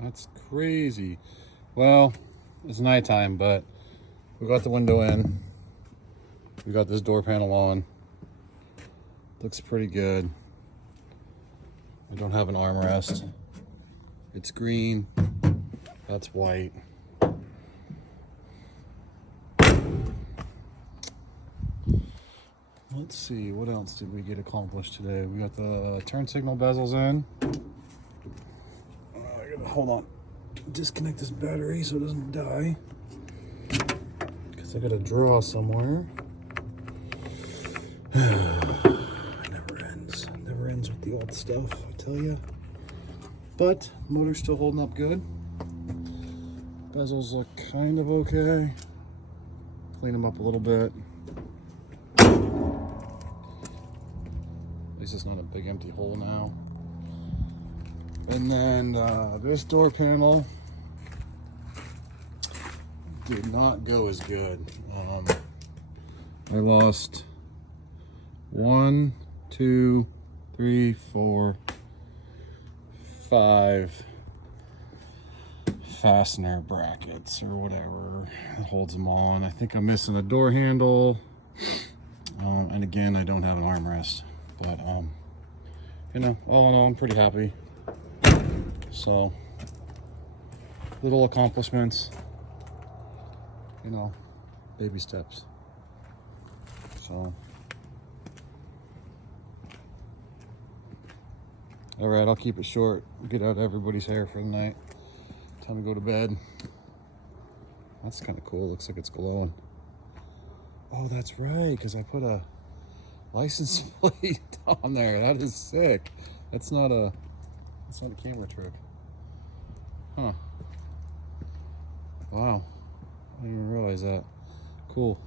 That's crazy. Well, it's nighttime, but we got the window in. We got this door panel on. Looks pretty good. I don't have an armrest. It's green. That's white. Let's see, what else did we get accomplished today? We got the turn signal bezels in. I gotta, hold on, disconnect this battery so it doesn't die. Because I gotta draw somewhere. Never ends with the old stuff, I tell you. But motor's still holding up good. Bezels look kind of okay. Clean them up a little bit. At least it's not a big empty hole now. And then this door panel did not go as good. I lost 1, 2, 3, 4, 5 fastener brackets or whatever holds them on. I think I'm missing a door handle. And again, I don't have an armrest. But, you know, all in all, I'm pretty happy. So, little accomplishments, you know, baby steps. So, all right, I'll keep it short. Get out everybody's hair for the night. Time to go to bed. That's kind of cool. Looks like it's glowing. Oh, that's right, because I put a license plate on there. That is sick. That's not a camera trick. Huh. Wow. I didn't even realize that. Cool.